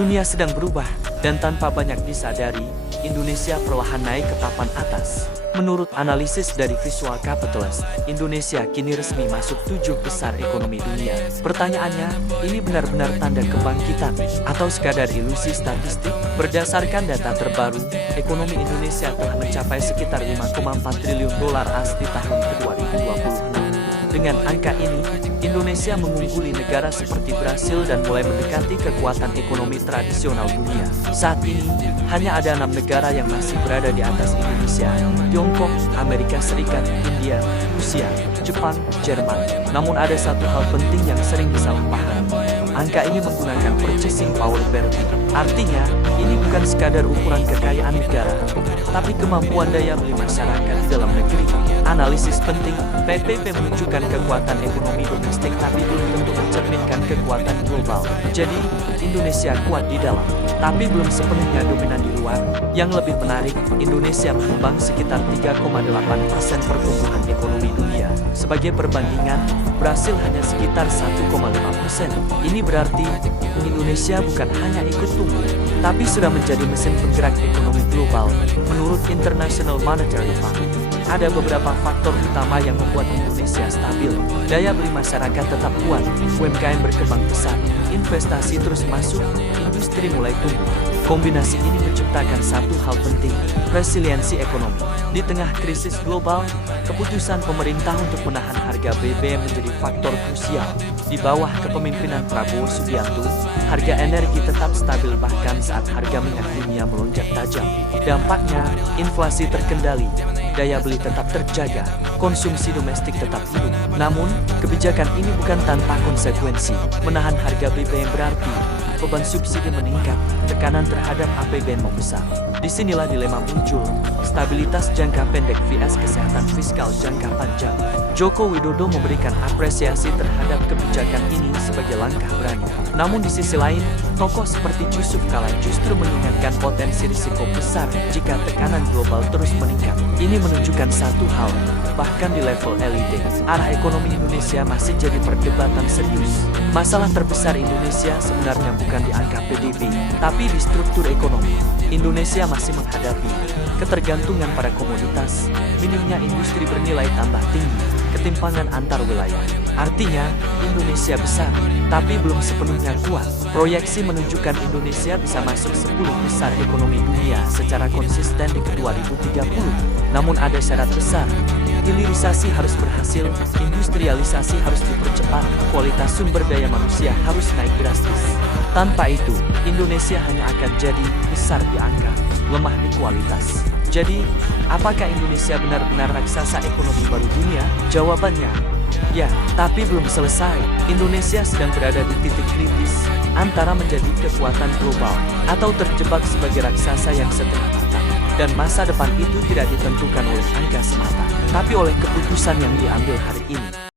Dunia sedang berubah, dan tanpa banyak disadari, Indonesia perlahan naik ke papan atas. Menurut analisis dari Visual Capitalist, Indonesia kini resmi masuk 7 besar ekonomi dunia. Pertanyaannya, ini benar-benar tanda kebangkitan atau sekadar ilusi statistik? Berdasarkan data terbaru, ekonomi Indonesia telah mencapai sekitar 5,4 triliun dolar AS di tahun ke-2026. Dengan angka ini, Indonesia mengungguli negara seperti Brasil dan mulai mendekati kekuatan ekonomi tradisional dunia. Saat ini, hanya ada 6 negara yang masih berada di atas Indonesia: Tiongkok, Amerika Serikat, India, Rusia, Jepang, Jerman. Namun ada satu hal penting yang sering disalahpahami. Angka ini menggunakan purchasing power parity. Artinya, ini bukan sekadar ukuran kekayaan negara, tapi kemampuan daya beli masyarakat di dalam negeri. Analisis penting, PPP menunjukkan kekuatan ekonomi domestik tapi belum tentu mencerminkan kekuatan global. Jadi, Indonesia kuat di dalam, tapi belum sepenuhnya dominan di luar. Yang lebih menarik, Indonesia menyumbang sekitar 3,8% pertumbuhan ekonomi dunia. Sebagai perbandingan, Brasil hanya sekitar 1,5%. Ini berarti Indonesia bukan hanya ikut tumbuh, tapi sudah menjadi mesin penggerak ekonomi global. Menurut International Monetary Fund, ada beberapa faktor utama yang membuat Indonesia stabil. Daya beli masyarakat tetap kuat, UMKM berkembang pesat, investasi terus masuk, industri mulai tumbuh. Kombinasi ini menciptakan satu hal penting, resiliensi ekonomi. Di tengah krisis global, keputusan pemerintah untuk menahan harga BBM menjadi faktor krusial. Di bawah kepemimpinan Prabowo Subianto, harga energi tetap stabil bahkan saat harga minyak dunia melonjak tajam. Dampaknya, inflasi terkendali, daya beli tetap terjaga, konsumsi domestik tetap hidup. Namun, kebijakan ini bukan tanpa konsekuensi. Menahan harga BBM berarti beban subsidi meningkat, tekanan terhadap APBN membesar. Disinilah dilema muncul, stabilitas jangka pendek vs kesehatan fiskal jangka panjang. Joko Widodo memberikan apresiasi terhadap kebijakan ini sebagai langkah berani. Namun di sisi lain, tokoh seperti Yusuf Kala justru mengingatkan potensi risiko besar jika tekanan global terus meningkat. Ini menunjukkan satu hal, bahkan di level elit, arah ekonomi Indonesia masih jadi perdebatan serius. Masalah terbesar Indonesia sebenarnya bukan di angka PDB, tapi di struktur ekonomi. Indonesia masih menghadapi ketergantungan pada komoditas, minimnya industri bernilai tambah tinggi, ketimpangan antar wilayah. Artinya, Indonesia besar, tapi belum sepenuhnya kuat. Proyeksi menunjukkan Indonesia bisa masuk 10 besar ekonomi dunia secara konsisten di 2030. Namun ada syarat besar. Hilirisasi harus berhasil, industrialisasi harus dipercepat, kualitas sumber daya manusia harus naik drastis. Tanpa itu, Indonesia hanya akan jadi besar di angka, lemah di kualitas. Jadi, apakah Indonesia benar-benar raksasa ekonomi baru dunia? Jawabannya, ya, tapi belum selesai. Indonesia sedang berada di titik kritis, antara menjadi kekuatan global, atau terjebak sebagai raksasa yang setengah matang. Dan masa depan itu tidak ditentukan oleh angka semata, tapi oleh keputusan yang diambil hari ini.